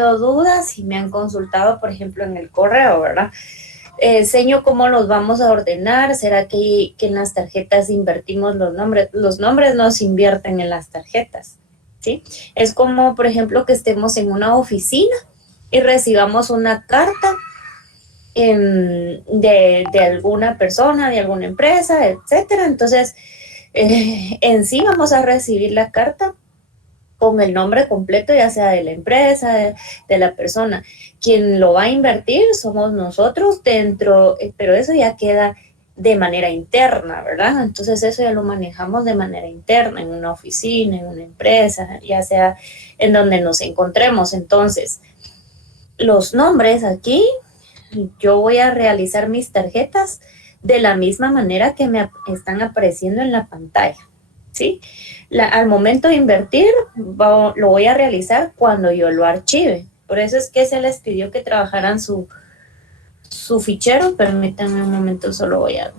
dudas y me han consultado, por ejemplo, en el correo, ¿verdad? Señor, ¿cómo los vamos a ordenar? ¿Será que en las tarjetas invertimos los nombres? Los nombres no se invierten en las tarjetas, ¿sí? Es como, por ejemplo, que estemos en una oficina y recibamos una carta de alguna persona, de alguna empresa, etcétera. Entonces, en sí vamos a recibir la carta con el nombre completo, ya sea de la empresa, de la persona. Quien lo va a invertir somos nosotros dentro, pero eso ya queda de manera interna, ¿verdad? Entonces eso ya lo manejamos de manera interna, en una oficina, en una empresa, ya sea en donde nos encontremos. Entonces, los nombres aquí, yo voy a realizar mis tarjetas de la misma manera que me están apareciendo en la pantalla, ¿sí? Al momento de invertir, lo voy a realizar cuando yo lo archive. Por eso es que se les pidió que trabajaran su fichero. Permítanme un momento, solo voy a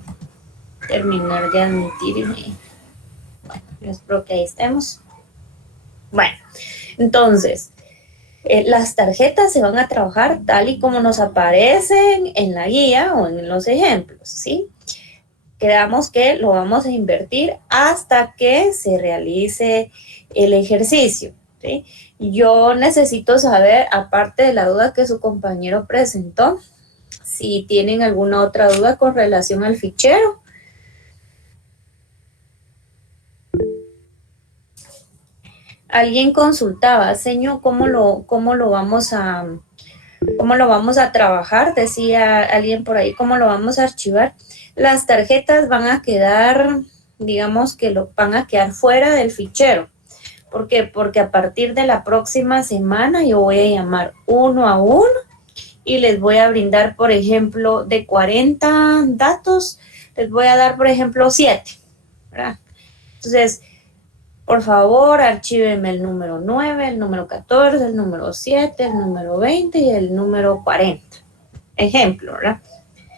terminar de admitir. Bueno, yo espero que ahí estemos. Bueno, entonces, las tarjetas se van a trabajar tal y como nos aparecen en la guía o en los ejemplos, ¿sí? Quedamos que lo vamos a invertir hasta que se realice el ejercicio, ¿sí? Yo necesito saber, aparte de la duda que su compañero presentó, si tienen alguna otra duda con relación al fichero. Alguien consultaba, señor, ¿cómo lo vamos a trabajar? Decía alguien por ahí, ¿cómo lo vamos a archivar? Las tarjetas van a quedar, digamos que van a quedar fuera del fichero. ¿Por qué? Porque a partir de la próxima semana yo voy a llamar uno a uno y les voy a brindar, por ejemplo, de 40 datos, les voy a dar, por ejemplo, 7, ¿verdad? Entonces, por favor, archíveme el número 9, el número 14, el número 7, el número 20 y el número 40. Ejemplo, ¿verdad?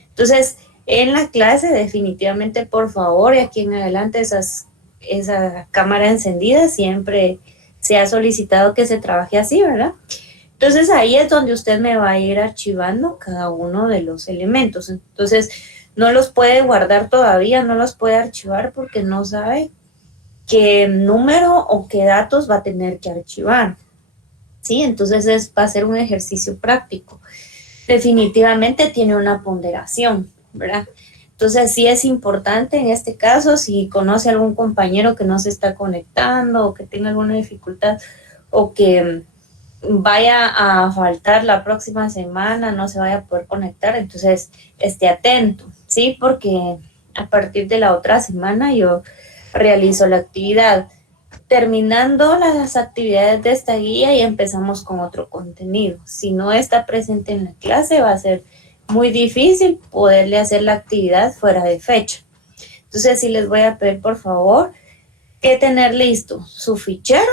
Entonces, en la clase definitivamente, por favor, y aquí en adelante esa cámara encendida siempre se ha solicitado que se trabaje así, ¿verdad? Entonces ahí es donde usted me va a ir archivando cada uno de los elementos. Entonces no los puede guardar todavía, no los puede archivar porque no sabe qué número o qué datos va a tener que archivar, ¿sí? Entonces va a ser un ejercicio práctico. Definitivamente tiene una ponderación, ¿verdad? Entonces sí es importante en este caso, si conoce a algún compañero que no se está conectando o que tenga alguna dificultad o que vaya a faltar la próxima semana, no se vaya a poder conectar, entonces esté atento, ¿sí? Porque a partir de la otra semana yo realizo la actividad. Terminando las actividades de esta guía y empezamos con otro contenido. Si no está presente en la clase, va a ser muy difícil poderle hacer la actividad fuera de fecha. Entonces, sí les voy a pedir, por favor, que tener listo su fichero.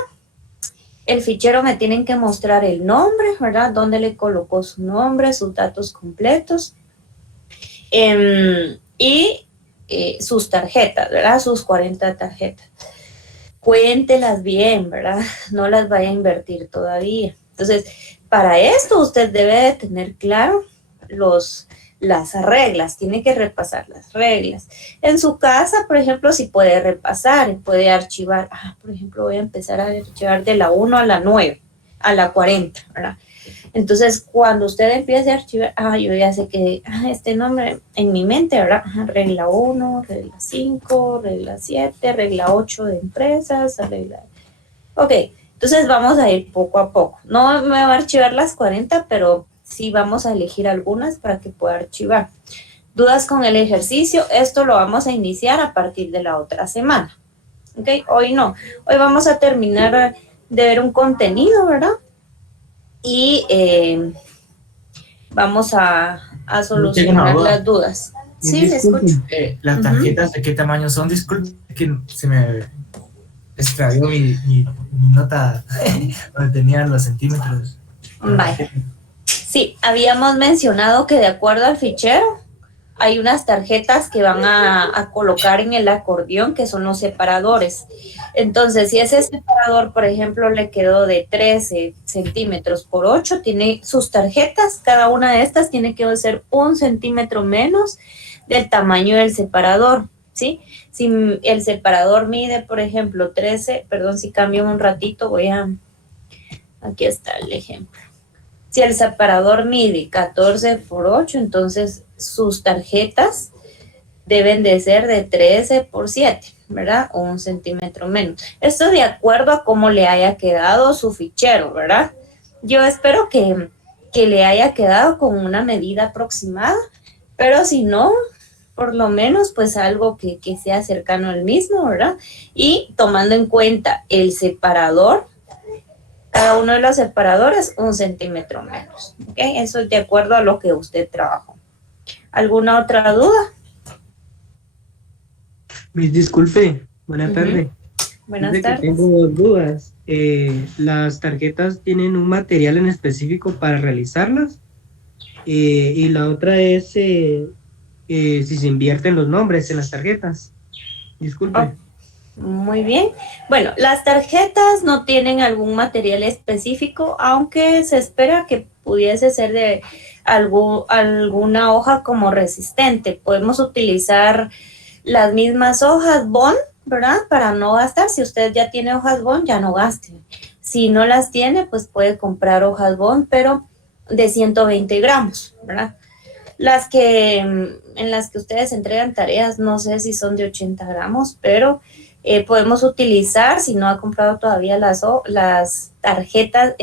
El fichero me tienen que mostrar el nombre, ¿verdad? Dónde le colocó su nombre, sus datos completos. Y sus tarjetas, ¿verdad? Sus 40 tarjetas. Cuéntelas bien, ¿verdad? No las vaya a invertir todavía. Entonces, para esto usted debe de tener claro las reglas, tiene que repasar las reglas. En su casa, por ejemplo, si puede repasar, puede archivar, por ejemplo, voy a empezar a archivar de la 1 a la 9, a la 40, ¿verdad? Entonces, cuando usted empiece a archivar, yo ya sé que este nombre en mi mente, ¿verdad? Regla 1, regla 5, regla 7, regla 8 de empresas, regla... Ok, entonces vamos a ir poco a poco. No me va a archivar las 40, pero sí vamos a elegir algunas para que pueda archivar. Dudas con el ejercicio, esto lo vamos a iniciar a partir de la otra semana. Ok, hoy no. Hoy vamos a terminar de ver un contenido, ¿verdad? Y vamos a solucionar las dudas. Sí, le escucho. ¿Las tarjetas de qué tamaño son? Disculpe que se me extravió mi nota donde tenían los centímetros. Vale. Sí, habíamos mencionado que de acuerdo al fichero hay unas tarjetas que van a colocar en el acordeón, que son los separadores. Entonces, si ese separador, por ejemplo, le quedó de 13 centímetros por 8, tiene sus tarjetas, cada una de estas tiene que ser 1 centímetro menos del tamaño del separador, ¿sí? Si el separador mide, por ejemplo, 13, perdón, si cambio un ratito, aquí está el ejemplo. Si el separador mide 14 por 8, entonces sus tarjetas deben de ser de 13 por 7, ¿verdad? O 1 centímetro menos. Esto de acuerdo a cómo le haya quedado su fichero, ¿verdad? Yo espero que le haya quedado con una medida aproximada, pero si no, por lo menos pues algo que sea cercano al mismo, ¿verdad? Y tomando en cuenta el separador, cada uno de los separadores 1 centímetro menos, ¿ok? Eso es de acuerdo a lo que usted trabajó. ¿Alguna otra duda? Disculpe, buena tarde. Buenas tardes. Tengo dos dudas. ¿Las tarjetas tienen un material en específico para realizarlas? Y la otra es si se invierten los nombres en las tarjetas. Disculpe. Oh, muy bien. Bueno, las tarjetas no tienen algún material específico, aunque se espera que pudiese ser de alguna hoja como resistente. Podemos utilizar las mismas hojas bond, ¿verdad? Para no gastar. Si usted ya tiene hojas bond, ya no gaste. Si no las tiene, pues puede comprar hojas bond, pero de 120 gramos, ¿verdad? En las que ustedes entregan tareas, no sé si son de 80 gramos, pero podemos utilizar, si no ha comprado todavía las tarjetas,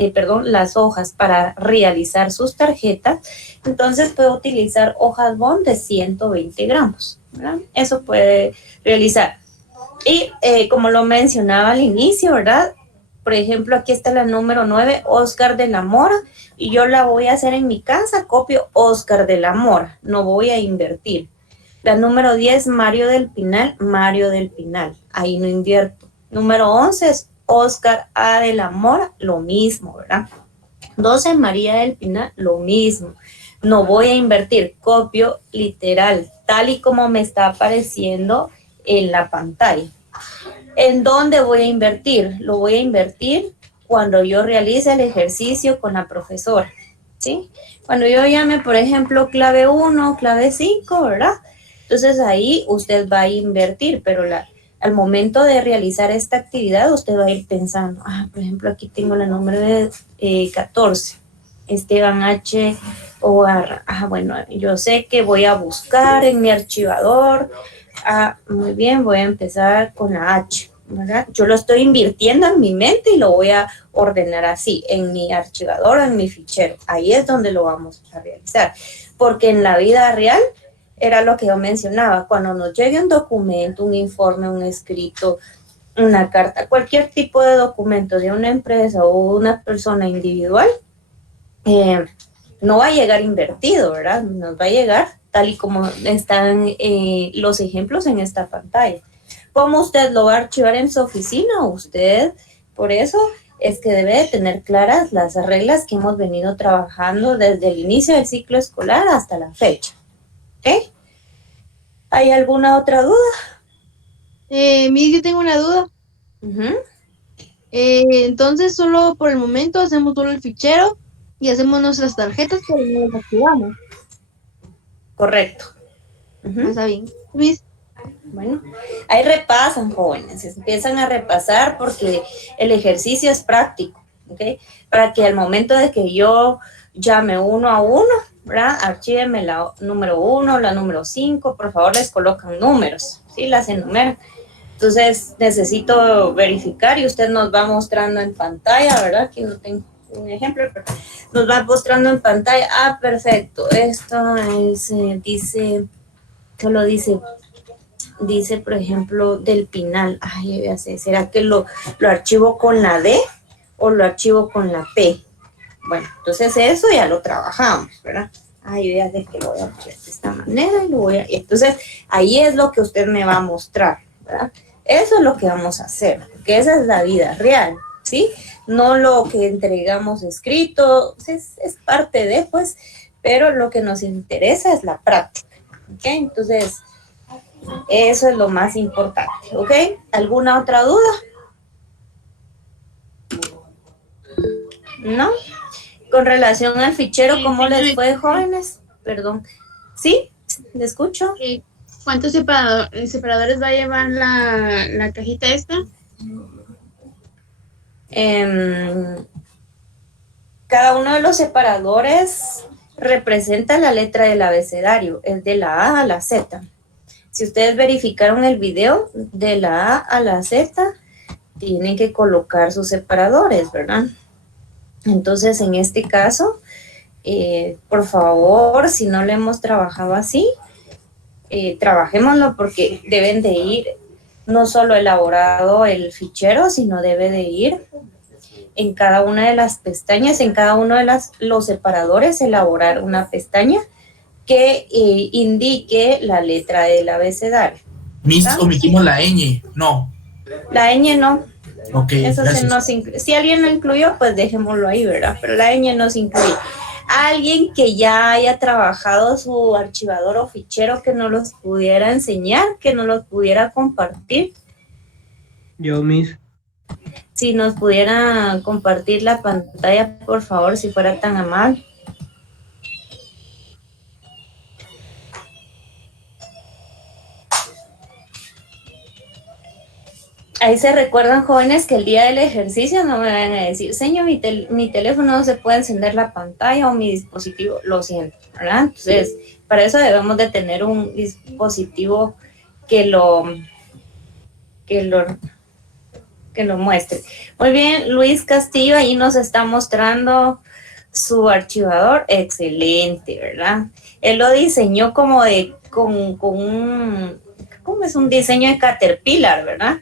las hojas para realizar sus tarjetas, entonces puede utilizar hojas bond de 120 gramos, ¿verdad? Eso puede realizar. Y como lo mencionaba al inicio, ¿verdad? Por ejemplo, aquí está la número 9, Oscar de la Mora, y yo la voy a hacer en mi casa, copio Oscar de la Mora, no voy a invertir. La número 10, Mario del Pinal, ahí no invierto. Número 11 es Oscar A de la Mora, lo mismo, ¿verdad? 12, María del Pinal, lo mismo. No voy a invertir, copio literal, tal y como me está apareciendo en la pantalla. ¿En dónde voy a invertir? Lo voy a invertir cuando yo realice el ejercicio con la profesora, ¿sí? Cuando yo llame, por ejemplo, clave 1, clave 5, ¿verdad? Entonces ahí usted va a invertir, pero al momento de realizar esta actividad, usted va a ir pensando, por ejemplo, aquí tengo la número de 14, Esteban H. Ogarra. Bueno, yo sé que voy a buscar en mi archivador. Muy bien, voy a empezar con la H, ¿verdad? Yo lo estoy invirtiendo en mi mente y lo voy a ordenar así, en mi archivador o en mi fichero. Ahí es donde lo vamos a realizar, porque en la vida real era lo que yo mencionaba, cuando nos llegue un documento, un informe, un escrito, una carta, cualquier tipo de documento de una empresa o una persona individual, no va a llegar invertido, ¿verdad? Nos va a llegar tal y como están los ejemplos en esta pantalla. ¿Cómo usted lo va a archivar en su oficina? Usted, por eso es que debe de tener claras las reglas que hemos venido trabajando desde el inicio del ciclo escolar hasta la fecha. ¿Ok? ¿Hay alguna otra duda? Yo tengo una duda. Entonces, solo por el momento hacemos solo el fichero y hacemos nuestras tarjetas, pero no las activamos. Correcto. Está bien. Miss. Bueno, ahí repasan, jóvenes, empiezan a repasar porque el ejercicio es práctico, ¿ok? Para que al momento de que yo llame uno a uno, ¿verdad? Archíveme la número 1, la número 5, por favor les colocan números, ¿sí? Las enumeran. Entonces necesito verificar y usted nos va mostrando en pantalla, ¿verdad? Aquí no tengo un ejemplo, pero nos va mostrando en pantalla. Perfecto, esto es, dice, por ejemplo, del Pinal. Ya sé, ¿será que lo archivo con la D o lo archivo con la P? Bueno, entonces eso ya lo trabajamos, ¿verdad? Ya sé que lo voy a archivar de esta manera y lo voy a... Entonces, ahí es lo que usted me va a mostrar, ¿verdad? Eso es lo que vamos a hacer, porque esa es la vida real, ¿sí? No lo que entregamos escrito, es parte de, pues, pero lo que nos interesa es la práctica, ¿ok? Entonces, eso es lo más importante, ¿ok? ¿Alguna otra duda? ¿No? Con relación al fichero, ¿cómo les fue, jóvenes? Perdón. ¿Sí? ¿Le escucho? ¿Cuántos separadores va a llevar la cajita esta? Cada uno de los separadores representa la letra del abecedario, es de la A a la Z. Si ustedes verificaron el video, de la A a la Z, tienen que colocar sus separadores, ¿verdad? Entonces, en este caso, por favor, si no lo hemos trabajado así, trabajémoslo porque deben de ir no solo elaborado el fichero, sino debe de ir en cada una de las pestañas, en cada uno de los separadores, elaborar una pestaña que indique la letra del abecedario. Miss, omitimos la ñ, no. La ñ no. Ok, Eso gracias. si alguien lo incluyó, pues dejémoslo ahí, ¿verdad? Pero la ñ no se incluye. Alguien que ya haya trabajado su archivador o fichero que nos los pudiera enseñar, que nos los pudiera compartir. Yo, Miss. Si nos pudiera compartir la pantalla, por favor, si fuera tan amable. Ahí se recuerdan, jóvenes, que el día del ejercicio no me van a decir, señor, mi teléfono no se puede encender la pantalla o mi dispositivo, lo siento, ¿verdad? Entonces, para eso debemos de tener un dispositivo que lo muestre. Muy bien, Luis Castillo ahí nos está mostrando su archivador, excelente, ¿verdad? Él lo diseñó como ¿cómo es un diseño de Caterpillar, ¿verdad?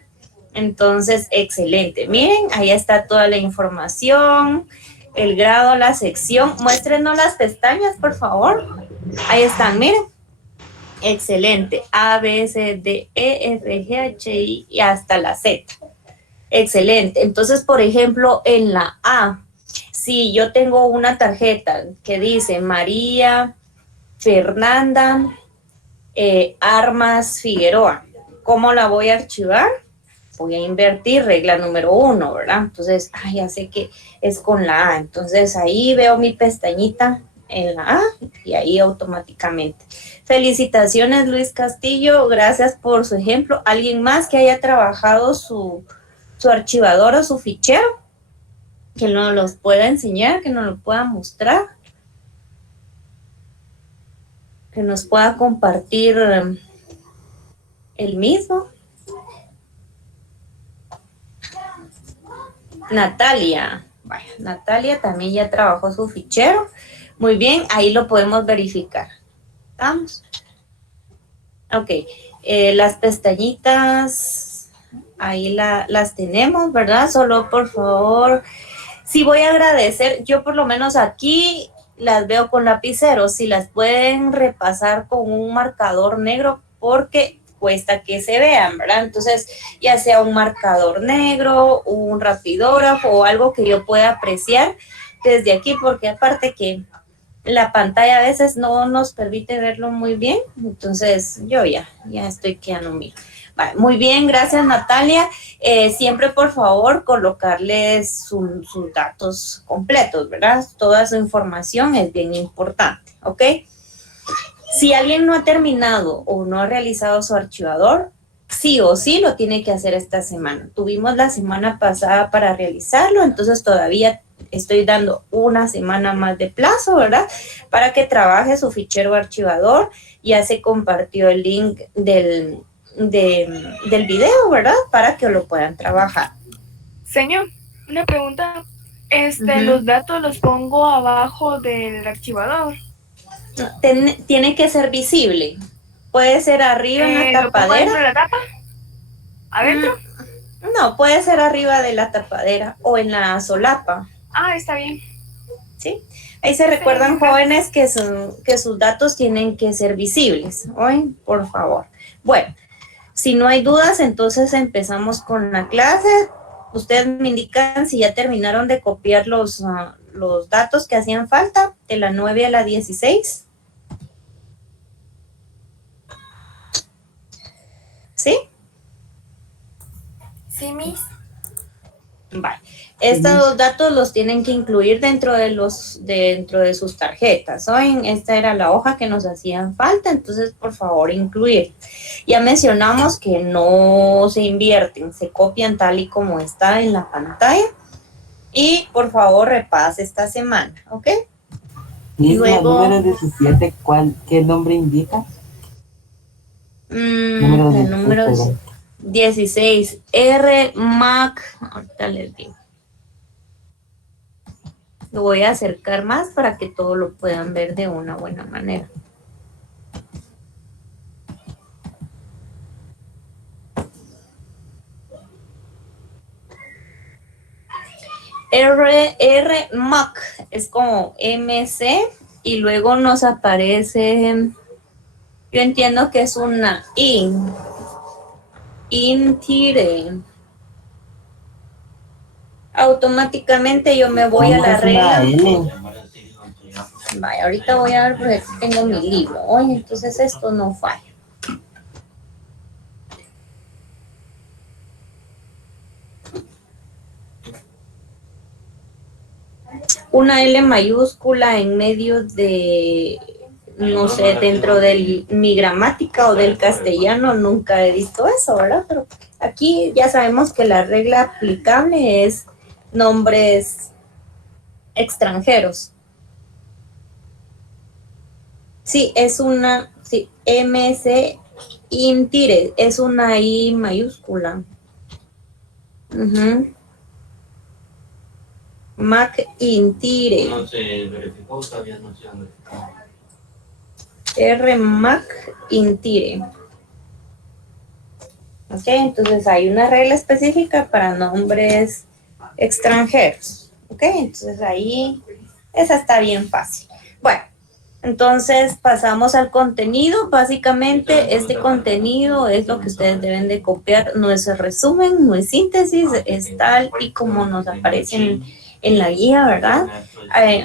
Entonces, excelente. Miren, ahí está toda la información, el grado, la sección. Muéstrenos las pestañas, por favor. Ahí están, miren. Excelente. A, B, C, D, E, F, G, H, I y hasta la Z. Excelente. Entonces, por ejemplo, en la A, si yo tengo una tarjeta que dice María Fernanda Armas Figueroa, ¿cómo la voy a archivar? Voy a invertir regla número 1, ¿verdad? Entonces, ya sé que es con la A. Entonces, ahí veo mi pestañita en la A y ahí automáticamente. Felicitaciones, Luis Castillo. Gracias por su ejemplo. ¿Alguien más que haya trabajado su archivador o su fichero? Que nos los pueda enseñar, que nos lo pueda mostrar. Que nos pueda compartir el mismo. Natalia. Bueno, Natalia también ya trabajó su fichero. Muy bien, ahí lo podemos verificar. ¿Estamos? Ok. Las pestañitas, ahí las tenemos, ¿verdad? Solo por favor, sí voy a agradecer, yo por lo menos aquí las veo con lapicero, si las pueden repasar con un marcador negro, porque cuesta que se vean, ¿verdad? Entonces, ya sea un marcador negro, un rapidógrafo o algo que yo pueda apreciar desde aquí, porque aparte que la pantalla a veces no nos permite verlo muy bien, entonces yo ya estoy quedando mío. Vale, muy bien, gracias Natalia. Siempre por favor colocarles sus datos completos, ¿verdad? Toda su información es bien importante, ¿ok? Si alguien no ha terminado o no ha realizado su archivador, sí o sí lo tiene que hacer esta semana. Tuvimos la semana pasada para realizarlo, entonces todavía estoy dando una semana más de plazo, ¿verdad? Para que trabaje su fichero archivador. Ya se compartió el link del video, ¿verdad? Para que lo puedan trabajar. Señor, una pregunta. Los datos los pongo abajo del archivador. Tiene que ser visible. Puede ser arriba en la tapadera. ¿Lo pongo dentro de la tapa? ¿Adentro? No, puede ser arriba de la tapadera o en la solapa. Está bien. ¿Sí? Ahí se recuerdan, jóvenes, que sus datos tienen que ser visibles. ¿Oye? Por favor. Bueno, si no hay dudas, entonces empezamos con la clase. Ustedes me indican si ya terminaron de copiar los datos que hacían falta de la 9 a la 16. Sí, Miss. Vale. Estos dos datos los tienen que incluir dentro de sus tarjetas. ¿Saben? Esta era la hoja que nos hacían falta, entonces por favor incluir. Ya mencionamos que no se invierten, se copian tal y como está en la pantalla. Y por favor repase esta semana, ¿ok? Misma, Luego, número 17, ¿qué nombre indica? el número 16, R. Mac, ahorita les digo. Lo voy a acercar más para que todo lo puedan ver de una buena manera. R. Mac es como MC y luego nos aparece, yo entiendo que es una Intire. Automáticamente yo me voy a la regla. Vaya, ahorita voy a ver porque aquí tengo mi libro. Oye, entonces esto no falla. Una L mayúscula en medio de, no sé, dentro de mi gramática o del castellano, nunca he visto eso, ¿verdad? Pero aquí ya sabemos que la regla aplicable es nombres extranjeros. Sí, es una, sí, MC Intire, es una I mayúscula. Mac Intire. No se verificó, todavía no se han verificado. R Mac Intire. Ok, entonces hay una regla específica para nombres extranjeros. Ok, entonces ahí esa está bien fácil. Bueno, entonces pasamos al contenido. Básicamente este contenido es lo que ustedes deben de copiar. No es el resumen, no es síntesis, es tal y como nos aparece en la guía, ¿verdad?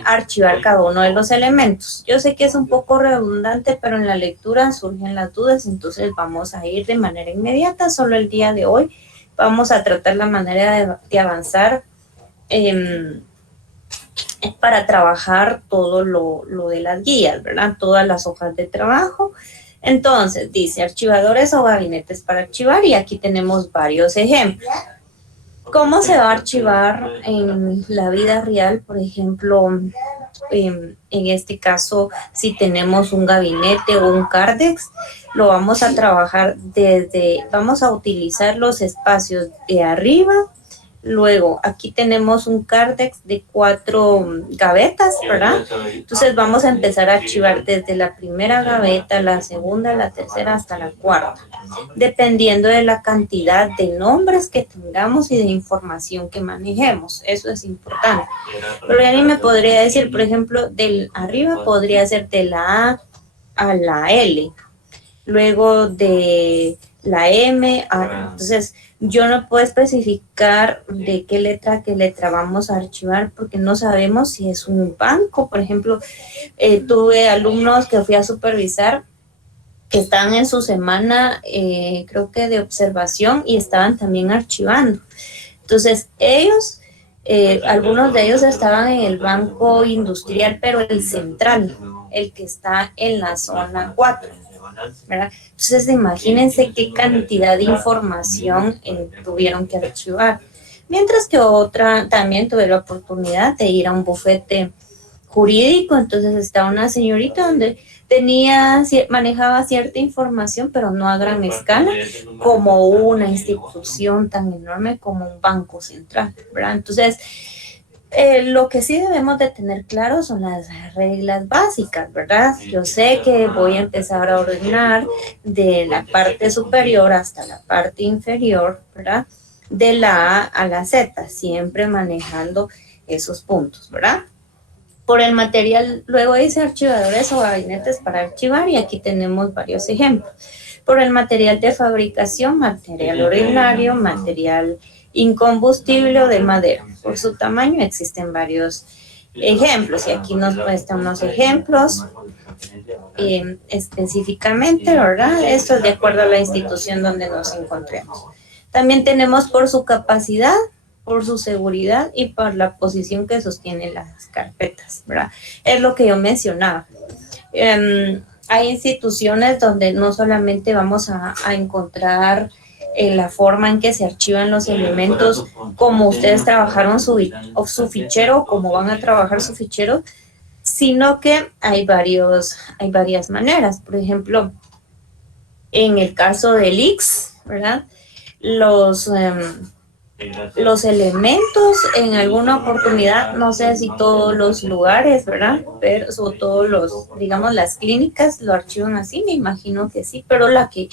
Archivar cada uno de los elementos. Yo sé que es un poco redundante, pero en la lectura surgen las dudas, entonces vamos a ir de manera inmediata. Solo el día de hoy vamos a tratar la manera de avanzar para trabajar todo lo de las guías, ¿verdad? Todas las hojas de trabajo. Entonces, dice archivadores o gabinetes para archivar y aquí tenemos varios ejemplos. ¿Cómo se va a archivar en la vida real? Por ejemplo, en este caso, si tenemos un gabinete o un Cardex, lo vamos a trabajar vamos a utilizar los espacios de arriba. Luego, aquí tenemos un Cardex de 4 gavetas, ¿verdad? Entonces vamos a empezar a archivar desde la primera gaveta, la segunda, la tercera, hasta la cuarta, dependiendo de la cantidad de nombres que tengamos y de información que manejemos. Eso es importante. Pero ya ni me podría decir, por ejemplo, del arriba podría ser de la A a la L, luego de la M a... Entonces, yo no puedo especificar de qué letra vamos a archivar porque no sabemos si es un banco. Por ejemplo, tuve alumnos que fui a supervisar que estaban en su semana, creo que de observación, y estaban también archivando. Entonces, ellos, algunos de ellos estaban en el banco industrial, pero el central, el que está en la zona 4. ¿verdad? Entonces imagínense qué cantidad de información tuvieron que archivar. Mientras que otra también tuve la oportunidad de ir a un bufete jurídico, entonces estaba una señorita donde manejaba cierta información, pero no a gran escala, como una institución tan enorme como un banco central, ¿verdad? Entonces, lo que sí debemos de tener claro son las reglas básicas, ¿verdad? Yo sé que voy a empezar a ordenar de la parte superior hasta la parte inferior, ¿verdad? De la A a la Z, siempre manejando esos puntos, ¿verdad? Por el material, luego dice archivadores o gabinetes para archivar y aquí tenemos varios ejemplos. Por el material de fabricación, material ordinario, material incombustible o de madera. Por su tamaño existen varios ejemplos y aquí nos muestran unos ejemplos específicamente, ¿verdad? Esto es de acuerdo a la institución donde nos encontremos. También tenemos por su capacidad, por su seguridad y por la posición que sostienen las carpetas, ¿verdad? Es lo que yo mencionaba. Hay instituciones donde no solamente vamos a encontrar la forma en que se archivan los elementos, como ustedes trabajaron su fichero, como van a trabajar su fichero, sino que hay varias maneras. Por ejemplo, en el caso del X, ¿verdad? Los elementos en alguna oportunidad, no sé si todos los lugares, ¿verdad? Pero todos digamos, las clínicas lo archivan así, me imagino que sí, pero la que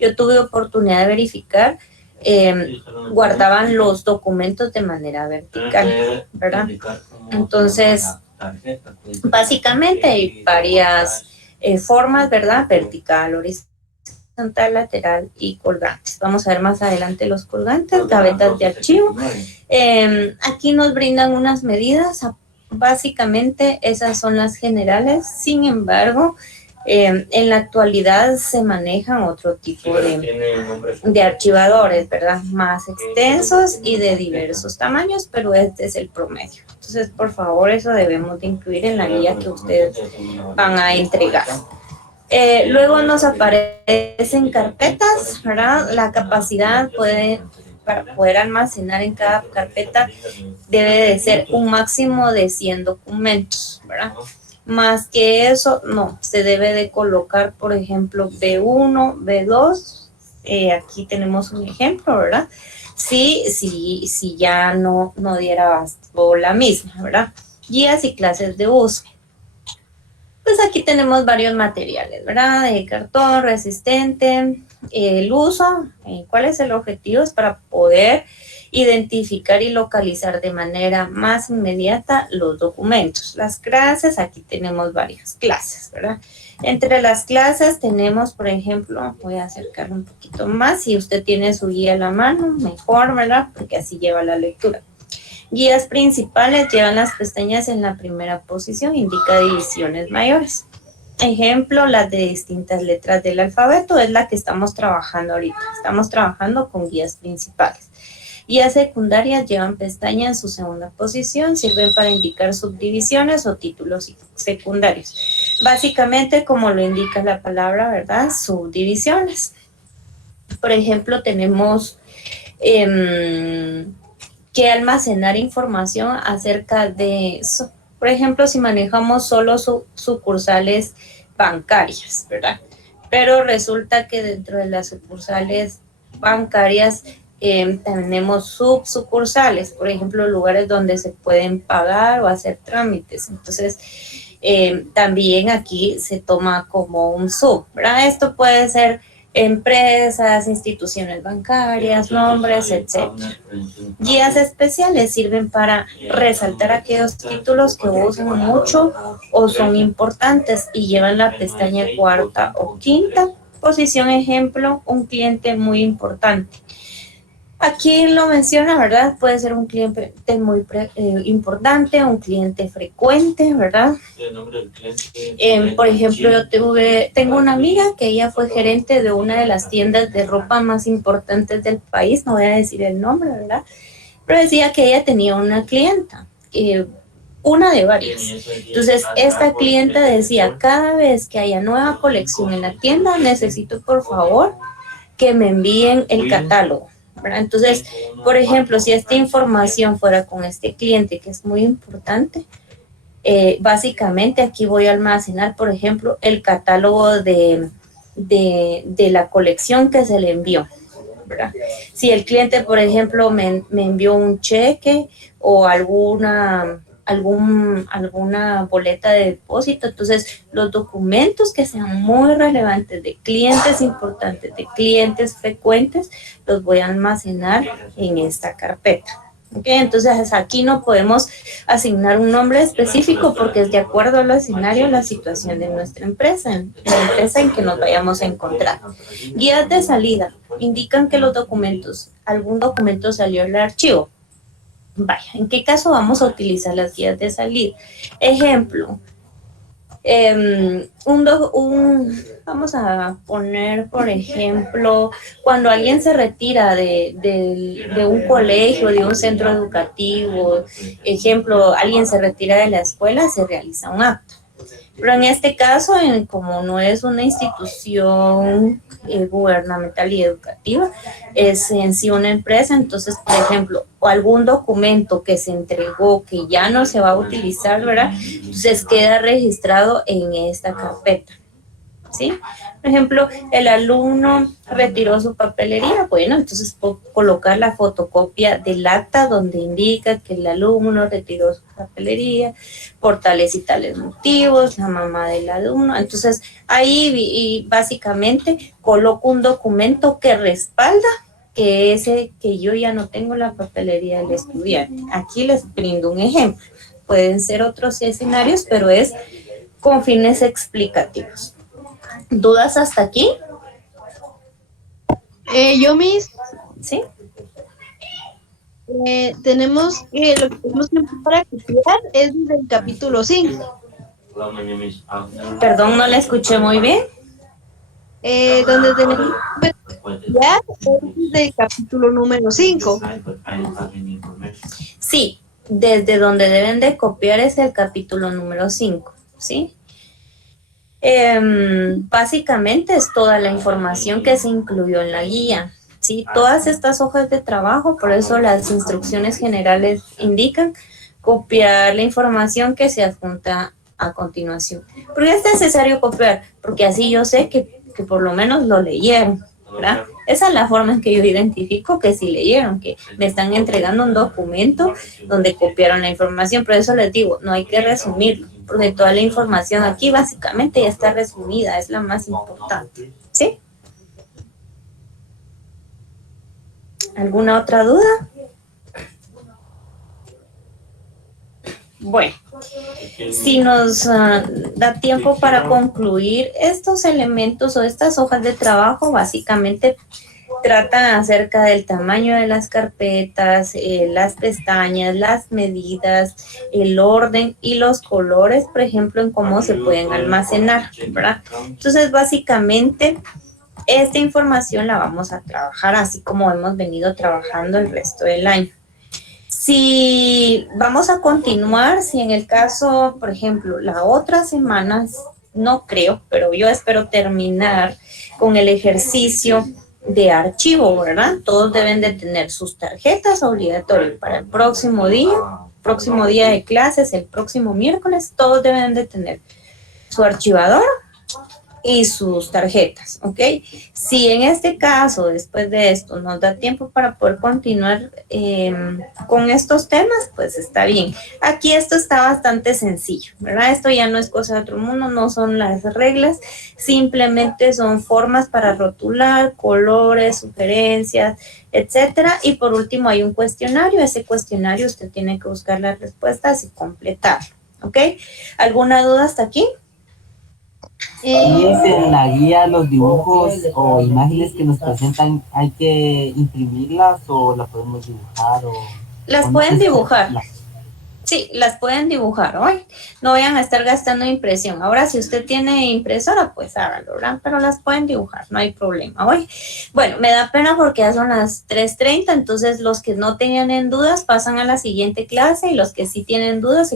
yo tuve oportunidad de verificar, guardaban los documentos de manera vertical, ¿verdad? Entonces, básicamente hay varias formas, ¿verdad? Vertical, horizontal, lateral y colgantes. Vamos a ver más adelante los colgantes, gavetas de archivo. Aquí nos brindan unas medidas, básicamente esas son las generales. Sin embargo, en la actualidad se manejan otro tipo de archivadores, ¿verdad? Más extensos y de diversos tamaños, pero este es el promedio. Entonces, por favor, eso debemos de incluir en la guía que ustedes van a entregar. Luego nos aparecen carpetas, ¿verdad? La capacidad para poder almacenar en cada carpeta debe de ser un máximo de 100 documentos, ¿verdad? Más que eso, no, se debe de colocar, por ejemplo, B1, B2, aquí tenemos un ejemplo, ¿verdad? Si ya no diera abasto la misma, ¿verdad? Guías y clases de uso. Pues aquí tenemos varios materiales, ¿verdad? De cartón resistente, el uso, cuál es el objetivo, es para poder identificar y localizar de manera más inmediata los documentos. Las clases, aquí tenemos varias clases, ¿verdad? Entre las clases tenemos, por ejemplo, voy a acercarlo un poquito más, si usted tiene su guía a la mano, mejor, ¿verdad? Porque así lleva la lectura. Guías principales llevan las pestañas en la primera posición, indica divisiones mayores. Ejemplo, las de distintas letras del alfabeto, es la que estamos trabajando ahorita. Estamos trabajando con guías principales. Guías secundarias llevan pestaña en su segunda posición, sirven para indicar subdivisiones o títulos secundarios. Básicamente, como lo indica la palabra, ¿verdad? Subdivisiones. Por ejemplo, tenemos que almacenar información acerca de eso. Por ejemplo, si manejamos solo sucursales bancarias, ¿verdad? Pero resulta que dentro de las sucursales bancarias tenemos subsucursales, por ejemplo, lugares donde se pueden pagar o hacer trámites. Entonces, también aquí se toma como un sub, ¿verdad? Esto puede ser empresas, instituciones bancarias, nombres, etc. Guías especiales sirven para resaltar aquellos títulos que usan mucho o son importantes y llevan la pestaña cuarta o quinta posición. Ejemplo, un cliente muy importante. Aquí lo menciona, ¿verdad? Puede ser un cliente muy importante, un cliente frecuente, ¿verdad? Por ejemplo, yo tengo una amiga que ella fue gerente de una de las tiendas de ropa más importantes del país, no voy a decir el nombre, ¿verdad? Pero decía que ella tenía una clienta, una de varias. Entonces, esta clienta decía, cada vez que haya nueva colección en la tienda, necesito por favor que me envíen el catálogo, ¿verdad? Entonces, por ejemplo, si esta información fuera con este cliente, que es muy importante, básicamente aquí voy a almacenar, por ejemplo, el catálogo de la colección que se le envió, ¿verdad? Si el cliente, por ejemplo, me envió un cheque o alguna boleta de depósito, entonces los documentos que sean muy relevantes de clientes importantes, de clientes frecuentes, los voy a almacenar en esta carpeta. ¿Okay? Entonces aquí no podemos asignar un nombre específico porque es de acuerdo al escenario, la situación de nuestra empresa, la empresa en que nos vayamos a encontrar. Guías de salida indican que algún documento salió del archivo. Vaya, ¿en qué caso vamos a utilizar las guías de salida? Ejemplo, Vamos a poner, por ejemplo, cuando alguien se retira de un colegio, de un centro educativo, ejemplo, alguien se retira de la escuela, se realiza un acto. Pero en este caso, como no es una institución gubernamental y educativa, es en sí una empresa, entonces, por ejemplo, o algún documento que se entregó que ya no se va a utilizar, ¿verdad? Entonces queda registrado en esta carpeta, ¿sí? Por ejemplo, el alumno retiró su papelería, bueno, entonces puedo colocar la fotocopia del acta donde indica que el alumno retiró su papelería por tales y tales motivos, la mamá del alumno. Entonces, ahí básicamente coloco un documento que respalda que yo ya no tengo la papelería del estudiante. Aquí les brindo un ejemplo. Pueden ser otros escenarios, pero es con fines explicativos. ¿Dudas hasta aquí? ¿Sí? Tenemos lo que tenemos que empezar a copiar es desde el capítulo 5. Perdón, no la escuché muy bien. Donde tenemos que copiar es desde el capítulo número 5. Sí, desde donde deben de copiar es el capítulo número 5, ¿sí? Básicamente es toda la información que se incluyó en la guía, ¿sí? Todas estas hojas de trabajo, por eso las instrucciones generales indican copiar la información que se adjunta a continuación. ¿Por qué es necesario copiar? Porque así yo sé que por lo menos lo leyeron, ¿verdad? Esa es la forma en que yo identifico que sí leyeron, que me están entregando un documento donde copiaron la información. Por eso les digo, no hay que resumirlo, porque toda la información aquí básicamente ya está resumida, es la más importante, ¿sí? ¿Alguna otra duda? Bueno, si nos da tiempo para concluir, estos elementos o estas hojas de trabajo básicamente tratan acerca del tamaño de las carpetas, las pestañas, las medidas, el orden y los colores, por ejemplo, en cómo se pueden almacenar, ¿verdad? Entonces, básicamente, esta información la vamos a trabajar así como hemos venido trabajando el resto del año. Si vamos a continuar, si en el caso, por ejemplo, la otra semana, no creo, pero yo espero terminar con el ejercicio de archivo, ¿verdad? Todos deben de tener sus tarjetas obligatorias para el próximo día de clases, el próximo miércoles, todos deben de tener su archivador y sus tarjetas, ¿ok? Si en este caso, después de esto, nos da tiempo para poder continuar con estos temas, pues está bien. Aquí esto está bastante sencillo, ¿verdad? Esto ya no es cosa de otro mundo, no son las reglas, simplemente son formas para rotular, colores, sugerencias, etcétera. Y por último hay un cuestionario, ese cuestionario usted tiene que buscar las respuestas y completarlo, ¿ok? ¿Alguna duda hasta aquí? Y es en la guía, los dibujos o imágenes que nos presentan, ¿hay que imprimirlas o las podemos dibujar? Las pueden dibujar. Sí, las pueden dibujar hoy. No vayan a estar gastando impresión. Ahora, si usted tiene impresora, pues hágalo, ¿verdad? Pero las pueden dibujar, no hay problema hoy. Bueno, me da pena porque ya son las 3:30, entonces los que no tenían dudas pasan a la siguiente clase y los que sí tienen dudas